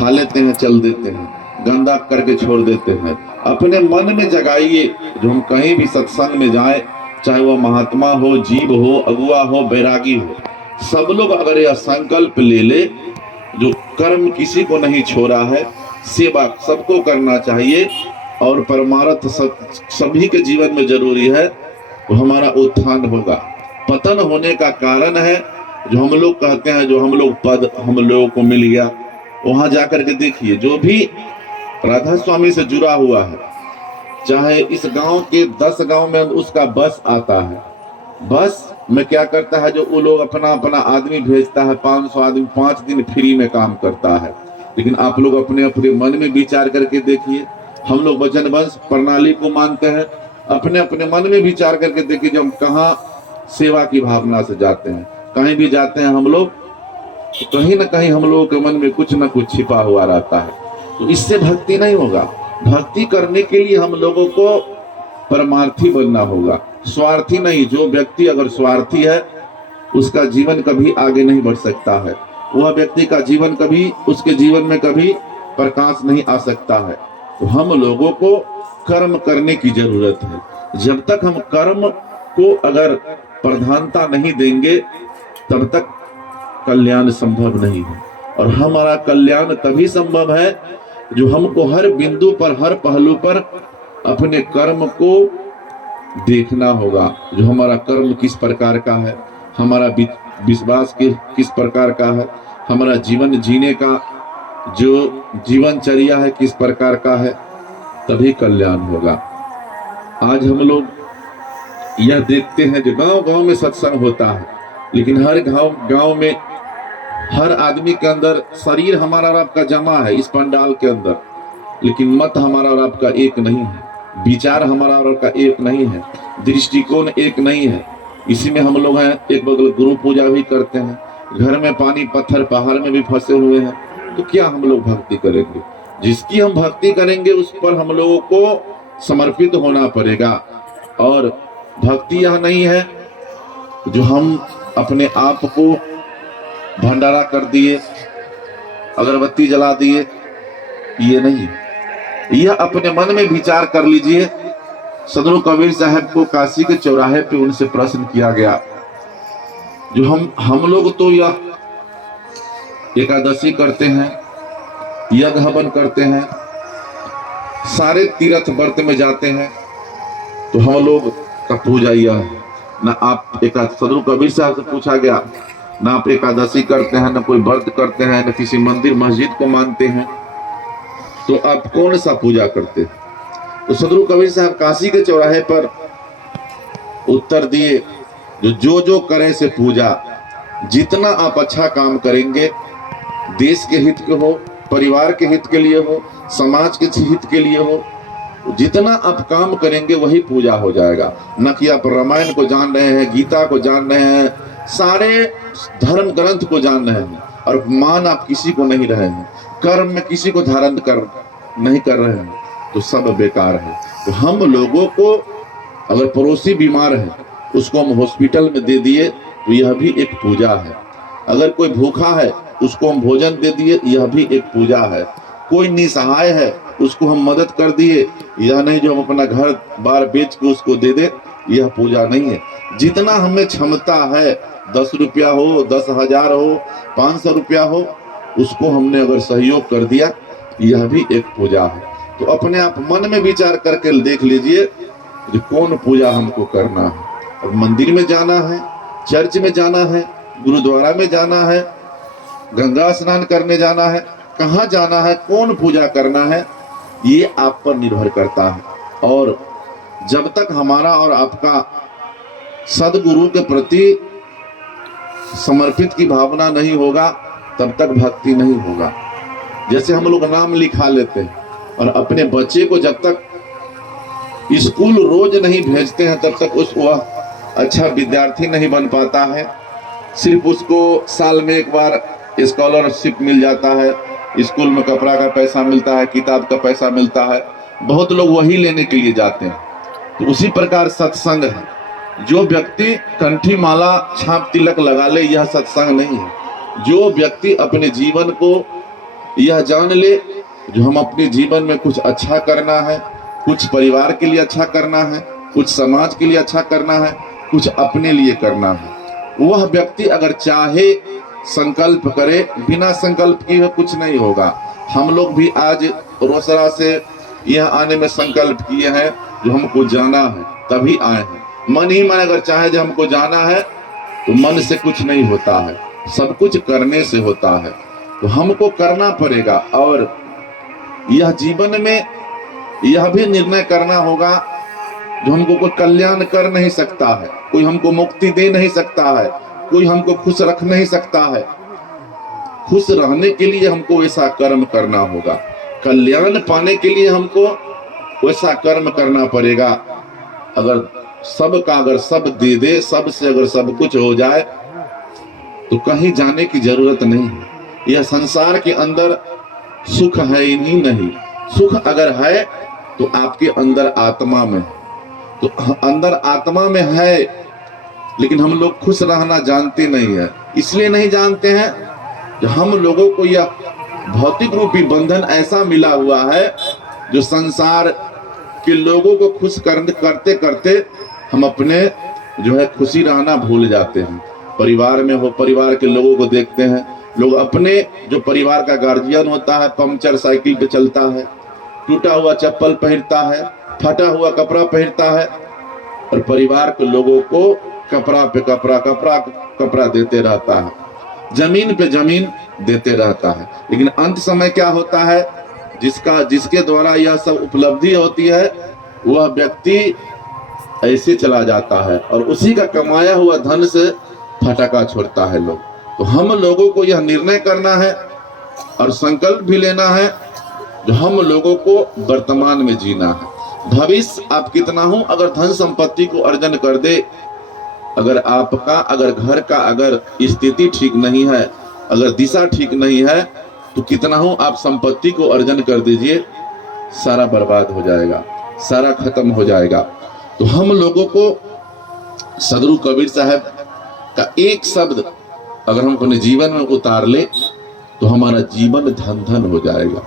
खा लेते हैं, चल देते हैं, गंदा करके छोड़ देते हैं। अपने मन में जगाइए, जो हम कहीं भी सत्संग में जाए, चाहे वह महात्मा हो, जीव हो, अगुआ हो, बैरागी हो, सब लोग अगर यह संकल्प ले ले, जो कर्म किसी को नहीं छोड़ा है, सेवा सबको करना चाहिए और परमार्थ सभी के जीवन में जरूरी है, तो हमारा उत्थान होगा। पतन होने का कारण है जो हम लोग कहते हैं, जो हम लोग पद हम लोगों को मिल गया। वहां जाकर के देखिए, जो भी राधा स्वामी से जुड़ा हुआ है, चाहे इस गांव के 10 गांव में उसका बस आता है, बस में क्या करता है, जो वो लोग अपना अपना आदमी भेजता है, 500 आदमी 5 दिन फ्री में काम करता है। लेकिन आप लोग अपने अपने मन में विचार करके देखिए, हम लोग वचन वंश प्रणाली को मानते हैं, अपने अपने मन में विचार करके देखिए, जब हम कहाँ सेवा की भावना से जाते हैं, कहीं भी जाते हैं हम लोग, तो कहीं ना कहीं हम लोगों के मन में कुछ ना कुछ छिपा हुआ रहता है। तो इससे भक्ति नहीं होगा। भक्ति करने के लिए हम लोगों को परमार्थी बनना होगा, स्वार्थी नहीं। जो व्यक्ति अगर स्वार्थी है, उसका जीवन कभी आगे नहीं बढ़ सकता है। वह व्यक्ति का जीवन कभी, उसके जीवन में कभी प्रकाश नहीं आ सकता है। तो हम लोगों को कर्म करने की जरूरत है। जब तक हम कर्म को अगर प्रधानता नहीं देंगे, तब तक कल्याण संभव नहीं है। और हमारा कल्याण तभी संभव है जो हमको हर बिंदु पर, हर पहलू पर अपने कर्म को देखना होगा। जो हमारा कर्म किस प्रकार का है, हमारा विश्वास किस प्रकार का है, हमारा जीवन जीने का जो जीवनचर्या है किस प्रकार का है, तभी कल्याण होगा। आज हम लोग यह देखते हैं जो गांव गांव में सत्संग होता है, लेकिन हर गांव में हर आदमी के अंदर शरीर हमारा और आपका जमा है इस पंडाल के अंदर, लेकिन मत हमारा और आपका एक नहीं है, विचार हमारा और आपका एक नहीं है, दृष्टिकोण एक नहीं है। इसी में हम लोग हैं, एक बगल गुरु पूजा भी करते हैं, घर में पानी पत्थर पहाड़ में भी फंसे हुए हैं। तो क्या हम लोग भक्ति करेंगे? जिसकी हम भक्ति करेंगे उस पर हम लोगों को समर्पित होना पड़ेगा। और भक्ति यह नहीं है जो हम अपने आप को भंडारा कर दिए, अगरबत्ती जला दिए, ये नहीं। यह अपने मन में विचार कर लीजिए। सदगुरु कबीर साहब को काशी के चौराहे पे उनसे प्रश्न किया गया, जो हम लोग तो यह एकादशी करते हैं, यज्ञ हवन करते हैं, सारे तीर्थ व्रत में जाते हैं, तो हम लोग का पूजा यह है ना। आप सदगुरु कबीर साहब से पूछा गया, ना आप एकादशी करते हैं, ना कोई व्रत करते हैं, ना किसी मंदिर मस्जिद को मानते हैं, तो आप कौन सा पूजा करते हैं? तो सदगुरु कबीर साहब काशी के चौराहे पर उत्तर दिए, जो जो करे से पूजा, जितना आप अच्छा काम करेंगे, देश के हित के हो, परिवार के हित के लिए हो, समाज के हित के लिए हो, जितना आप काम करेंगे वही पूजा हो जाएगा। न कि आप रामायण को जान रहे हैं, गीता को जान रहे हैं, सारे धर्म ग्रंथ को जान रहे हैं और मान आप किसी को नहीं रहे हैं, कर्म में किसी को धारण नहीं कर रहे हैं, तो सब बेकार है। तो हम लोगों को, अगर पड़ोसी बीमार है उसको हम हॉस्पिटल में दे दिए, तो यह भी एक पूजा है। अगर कोई भूखा है उसको हम भोजन दे दिए, यह भी एक पूजा है। कोई निसहाय है उसको हम मदद कर दिए, यह नहीं जो हम अपना घर बार बेच के उसको दे दे, यह पूजा नहीं है। जितना हमें क्षमता है, 10 रुपया हो, 10,000 हो, 500 रुपया हो, उसको हमने अगर सहयोग कर दिया, यह भी एक पूजा है। तो अपने आप मन में विचार करके देख लीजिए कि कौन पूजा हमको करना है। और मंदिर में जाना है, चर्च में जाना है, गुरुद्वारा में जाना है, गंगा स्नान करने जाना है, कहाँ जाना है, कौन पूजा करना है, ये आप पर निर्भर करता है। और जब तक हमारा और आपका सदगुरु के प्रति समर्पित की भावना नहीं होगा, तब तक भक्ति नहीं होगा। जैसे हम लोग नाम लिखा लेते हैं और अपने बच्चे को जब तक स्कूल रोज नहीं भेजते हैं, तब तक वह अच्छा विद्यार्थी नहीं बन पाता है। सिर्फ उसको साल में एक बार स्कॉलरशिप मिल जाता है, स्कूल में कपड़ा का पैसा मिलता है, किताब का पैसा मिलता है, बहुत लोग वही लेने के लिए जाते हैं। तो उसी प्रकार सत्संग है। जो व्यक्ति कंठी माला छाप तिलक लगा ले, यह सत्संग नहीं है। जो व्यक्ति अपने जीवन को यह जान ले जो हम अपने जीवन में कुछ अच्छा करना है, कुछ परिवार के लिए अच्छा करना है, कुछ समाज के लिए अच्छा करना है, कुछ अपने लिए करना है। वह व्यक्ति अगर चाहे संकल्प करे, बिना संकल्प किए कुछ नहीं होगा। हम लोग भी आज रोसड़ा से यह आने में संकल्प किए हैं जो हमको जाना है, तभी आए हैं। मन ही मन अगर चाहे जो हमको जाना है तो मन से कुछ नहीं होता है, सब कुछ करने से होता है। तो हमको करना पड़ेगा और यह जीवन में यह भी निर्णय करना होगा जो हमको कोई कल्याण कर नहीं सकता है, कोई हमको मुक्ति दे नहीं सकता है, कोई हमको खुश रख नहीं सकता है। खुश रहने के लिए हमको ऐसा कर्म करना होगा, कल्याण पाने के लिए हमको वैसा कर्म करना पड़ेगा। अगर सब दे दे, सबसे अगर सब कुछ हो जाए तो कहीं जाने की जरूरत नहीं है। यह संसार के अंदर सुख है ही नहीं। सुख अगर है तो आपके अंदर आत्मा में, तो अंदर आत्मा में है, लेकिन हम लोग खुश रहना जानते नहीं है। इसलिए नहीं जानते हैं कि हम लोगों को यह भौतिक रूपी बंधन ऐसा मिला हुआ है जो संसार के लोगों को खुश करते करते हम अपने जो है खुशी रहना भूल जाते हैं। परिवार में हो, परिवार के लोगों को देखते हैं, लोग अपने जो परिवार का गार्जियन होता है पंचर साइकिल पे चलता है, टूटा हुआ चप्पल पहनता है, फटा हुआ कपड़ा पहनता है, और परिवार के लोगों को कपड़ा पे कपड़ा देते रहता है, जमीन पे जमीन देते रहता है। लेकिन अंत समय क्या होता है, जिसके द्वारा यह सब उपलब्धि होती है वह व्यक्ति ऐसे चला जाता है और उसी का कमाया हुआ धन से फटाका छोड़ता है लोग। तो हम लोगों को यह निर्णय करना है और संकल्प भी लेना है जो हम लोगों को वर्तमान में जीना है। भविष्य आप कितना हो अगर धन संपत्ति को अर्जन कर दे, अगर घर का अगर स्थिति ठीक नहीं है, अगर दिशा ठीक नहीं है, तो कितना हो आप संपत्ति को अर्जन कर दीजिए, सारा बर्बाद हो जाएगा, सारा खत्म हो जाएगा। तो हम लोगों को सदगुरु कबीर साहब का एक शब्द अगर हम अपने जीवन में उतार ले तो हमारा जीवन धन धन हो जाएगा।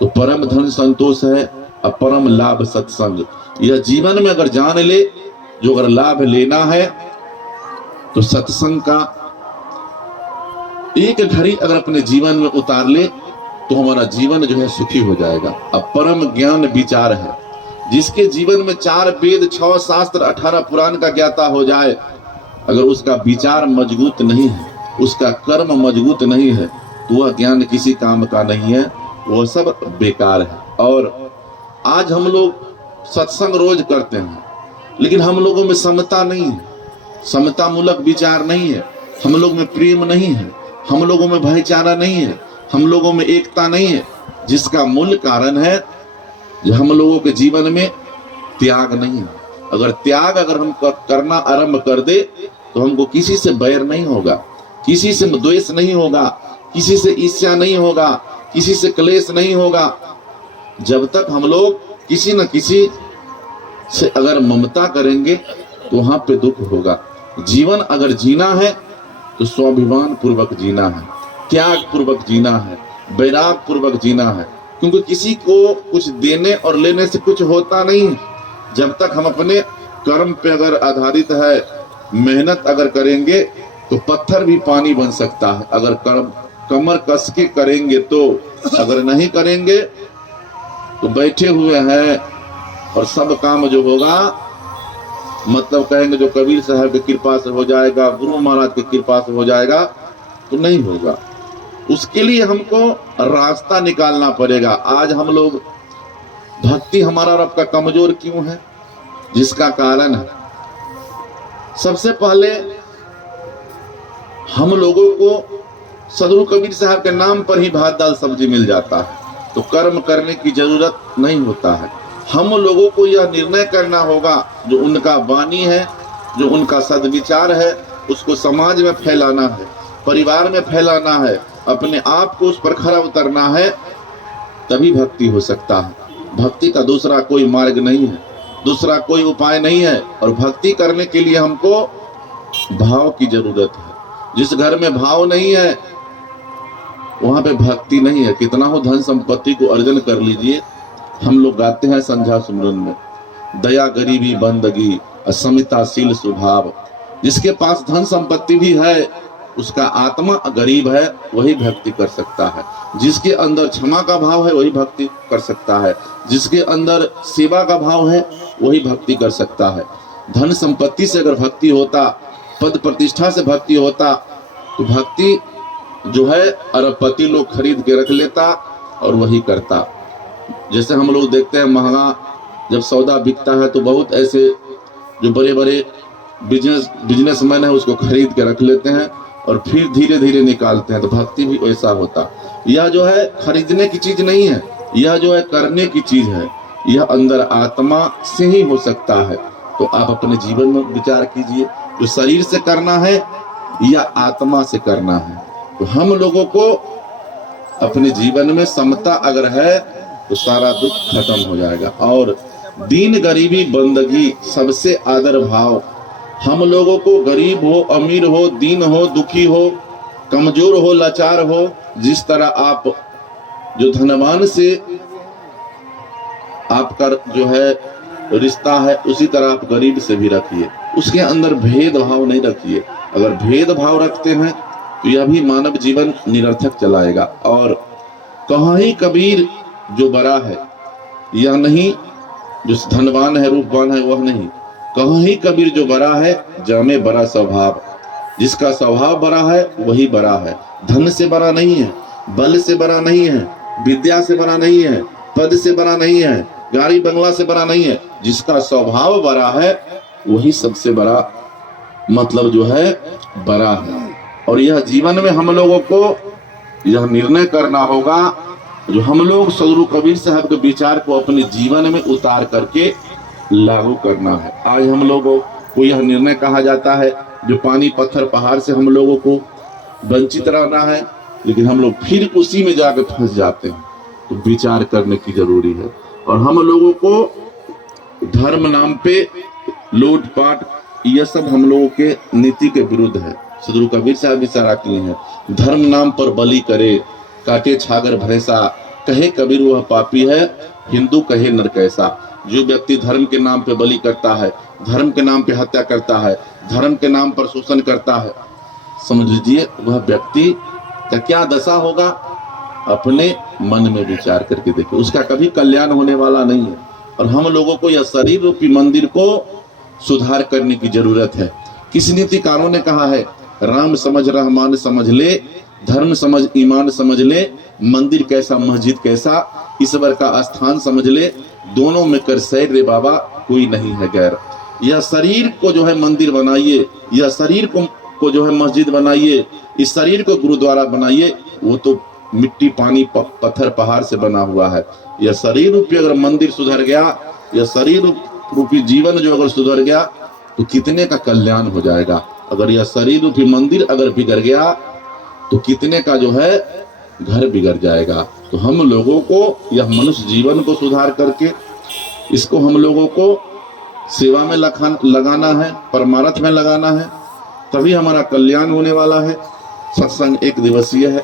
तो परम धन संतोष है और परम लाभ सत्संग। यह जीवन में अगर जान ले, जो अगर लाभ लेना है तो सत्संग का एक घड़ी अगर अपने जीवन में उतार ले तो हमारा जीवन जो है सुखी हो जाएगा। अब परम ज्ञान विचार है, जिसके जीवन में 4 वेद 6 शास्त्र 18 पुराण का ज्ञाता हो जाए, अगर उसका विचार मजबूत नहीं है, उसका कर्म मजबूत नहीं है, तो वह ज्ञान किसी काम का नहीं है, वह सब बेकार है। और आज हम लोग सत्संग रोज करते हैं, लेकिन हम लोगों में समता नहीं है, समता मूलक विचार नहीं है, हम लोग में प्रेम नहीं है, हम लोगों में भाईचारा नहीं है, हम लोगों में एकता नहीं है, जिसका मूल कारण है जो हम लोगों के जीवन में त्याग नहीं है। अगर हम करना आरंभ कर दे तो हमको किसी से बैर नहीं होगा, किसी से द्वेष नहीं होगा, किसी से ईर्ष्या नहीं होगा, किसी से क्लेश नहीं होगा। जब तक हम लोग किसी न किसी से अगर ममता करेंगे तो वहां पे दुख होगा। जीवन अगर जीना है तो स्वाभिमान पूर्वक जीना है, त्याग पूर्वक जीना है, वैराग पूर्वक जीना है, क्योंकि किसी को कुछ देने और लेने से कुछ होता नहीं। जब तक हम अपने कर्म पे अगर आधारित है, मेहनत अगर करेंगे तो पत्थर भी पानी बन सकता है, अगर कमर कस के करेंगे तो। अगर नहीं करेंगे तो बैठे हुए हैं और सब काम जो होगा मतलब कहेंगे जो कबीर साहब की कृपा से हो जाएगा, गुरु महाराज की कृपा से हो जाएगा, तो नहीं होगा। उसके लिए हमको रास्ता निकालना पड़ेगा। आज हम लोग भक्ति हमारा रब का कमजोर क्यों है, जिसका कारण है सबसे पहले हम लोगों को सदगुरु कबीर साहब के नाम पर ही भात दाल सब्जी मिल जाता है, तो कर्म करने की जरूरत नहीं होता है। हम लोगों को यह निर्णय करना होगा जो उनका वाणी है, जो उनका सद्विचार है, उसको समाज में फैलाना है, परिवार में फैलाना है, अपने आप को उस पर खरा उतरना है, तभी भक्ति हो सकता है। भक्ति का दूसरा कोई मार्ग नहीं है, दूसरा कोई उपाय नहीं है। और भक्ति करने के लिए हमको भाव की जरूरत है। जिस घर में भाव नहीं है वहां पे भक्ति नहीं है। कितना हो धन संपत्ति को अर्जन कर लीजिए, हम लोग गाते हैं संध्या सुमरन में, दया गरीबी बंदगी असमिताशील स्वभाव। जिसके पास धन संपत्ति भी है, उसका आत्मा गरीब है, वही भक्ति कर सकता है। जिसके अंदर क्षमा का भाव है वही भक्ति कर सकता है। जिसके अंदर सेवा का भाव है वही भक्ति कर सकता है। धन संपत्ति से अगर भक्ति होता, पद प्रतिष्ठा से भक्ति होता, तो भक्ति जो है अरबपति लोग खरीद के रख लेता और वही करता। जैसे हम लोग देखते हैं महंगा जब सौदा बिकता है तो बहुत ऐसे जो बड़े बड़े बिजनेसमैन है उसको खरीद के रख लेते हैं और फिर धीरे धीरे निकालते हैं। तो भक्ति भी वैसा होता। यह जो है खरीदने की चीज नहीं है, यह जो है करने की चीज है। यह अंदर आत्मा से ही हो सकता है। तो आप अपने जीवन में विचार कीजिए, जो शरीर से करना है या आत्मा से करना है। तो हम लोगों को अपने जीवन में समता अगर है तो सारा दुख खत्म हो जाएगा। और दीन गरीबी बंदगी सबसे आदर भाव। हम लोगों को गरीब हो अमीर हो, दीन हो दुखी हो, कमजोर हो लाचार हो, जिस तरह आप जो धनवान से आपका जो है रिश्ता है उसी तरह आप गरीब से भी रखिए। उसके अंदर भेदभाव नहीं रखिए। अगर भेदभाव रखते हैं तो यह भी मानव जीवन निरर्थक चलाएगा। और कहीं कबीर जो बड़ा है यह नहीं, जो धनवान है रूपवान है वह नहीं। कहीं कबीर जो बड़ा है जामे बड़ा स्वभाव। जिसका स्वभाव बड़ा है वही बड़ा है। धन से बड़ा नहीं है, बल से बड़ा नहीं है, विद्या से बड़ा नहीं है, पद से बड़ा नहीं है, गाड़ी बंगला से बड़ा नहीं है। जिसका स्वभाव बड़ा है वही सबसे बड़ा मतलब जो है बड़ा है। और यह जीवन में हम लोगों को यह निर्णय करना होगा, जो हम लोग सदगुरु कबीर साहब के विचार को अपने जीवन में उतार करके लागू करना है। आज हम लोगों को यह निर्णय कहा जाता है, जो पानी पत्थर पहाड़ से हम लोगों को वंचित रहना है, लेकिन हम लोग फिर उसी में जाकर फंस जाते हैं। तो विचार करने की जरूरी है। और हम लोगों को धर्म नाम पे लूटपाट यह सब हम लोगों के नीति के विरुद्ध है। सदगुरु कबीर साहब भी सराह किए हैं, धर्म नाम पर बलि करे काटे छागर भैंसा, कहे कबीर वह पापी है हिंदू कहे नर कैसा। जो व्यक्ति धर्म के नाम पे बलि करता है, धर्म के नाम पे हत्या करता है, धर्म के नाम पर शोषण करता है, समझ लीजिए वह व्यक्ति का क्या दशा होगा। अपने मन में विचार करके देखिए, उसका कभी कल्याण होने वाला नहीं है। और हम लोगों को यह शरीर रूपी मंदिर को सुधार करने की जरूरत है। किस नीतिकारों ने कहा है, राम समझ रहमान समझ ले, धर्म समझ ईमान समझ ले, मंदिर कैसा मस्जिद कैसा, ईश्वर का स्थान समझ ले, दोनों में कर सैर रे बाबा कोई नहीं है गैर। यह शरीर को जो है मंदिर बनाइए, यह शरीर को जो है मस्जिद बनाइए, इस शरीर को गुरुद्वारा बनाइए। वो तो मिट्टी पानी पत्थर पहाड़ से बना हुआ है। यह शरीर रूपी अगर मंदिर सुधर गया, यह शरीर रूपी जीवन जो अगर सुधर गया तो कितने का कल्याण हो जाएगा। अगर यह शरीर रूपी मंदिर अगर बिगड़ गया तो कितने का जो है घर बिगड़ जाएगा। तो हम लोगों को यह मनुष्य जीवन को सुधार करके इसको हम लोगों को सेवा में लगाना है, परमार्थ में लगाना है, तभी हमारा कल्याण होने वाला है। सत्संग एक दिवसीय है।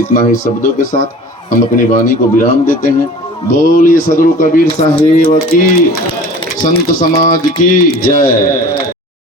इतना ही शब्दों के साथ हम अपनी वाणी को विराम देते हैं। बोलिए सदगुरु कबीर साहेब की, संत समाज की जय।